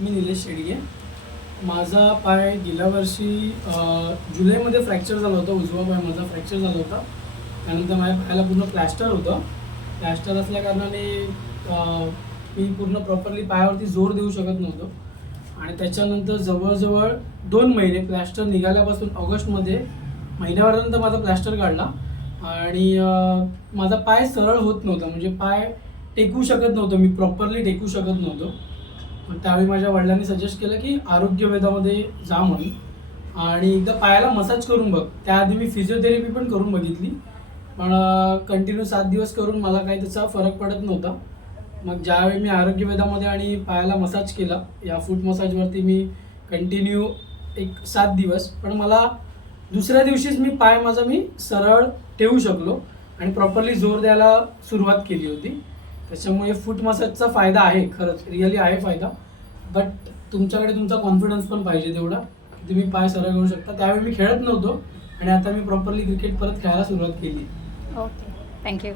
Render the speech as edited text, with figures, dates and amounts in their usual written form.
मी निलेश शेडगे. माझा पाय गेल्या वर्षी जुलैमध्ये फ्रॅक्चर झाला होता. उजवा पाय माझा फ्रॅक्चर झाला होता. त्यानंतर माझ्या पायाला पूर्ण प्लॅस्टर होतं. प्लॅस्टर असल्याकारणाने मी पूर्ण प्रॉपरली पायावरती जोर देऊ शकत नव्हतो. आणि त्याच्यानंतर जवळजवळ 2 महिने प्लॅस्टर निघाल्यापासून ऑगस्टमध्ये महिन्याभरानंतर माझा प्लॅस्टर काढला आणि माझा पाय सरळ होत नव्हता. म्हणजे पाय टेकू शकत नव्हतो, मी प्रॉपरली टेकू शकत नव्हतो. पण त्यावेळी माझ्या वडिलांनी सजेस्ट केलं की आरोग्य वेदामध्ये जा म्हणून आणि एकदा पायाला मसाज करून बघ. त्याआधी मी फिजिओथेरपी पण करून बघितली, पण कंटिन्यू 7 दिवस करून मला काही त्याचा फरक पडत नव्हता. मग ज्यावेळी मी आरोग्य वेदामध्ये आणि पायाला मसाज केला, या फूट मसाजवरती मी कंटिन्यू एक 7 दिवस, पण मला दुसऱ्या दिवशीच पाय माझा सरळ ठेवू शकलो आणि प्रॉपरली जोर द्यायला सुरुवात केली होती. त्याच्यामुळे फूट मसाजचा फायदा आहे, खरंच रिअली आहे फायदा. बट तुमच्याकडे तुमचा कॉन्फिडन्स पण पाहिजे तेवढा की तुम्ही पाय सरळ करू शकता. त्यावेळी मी खेळत नव्हतो आणि आता मी प्रॉपरली क्रिकेट परत खेळायला सुरुवात केली. Okay, thank you.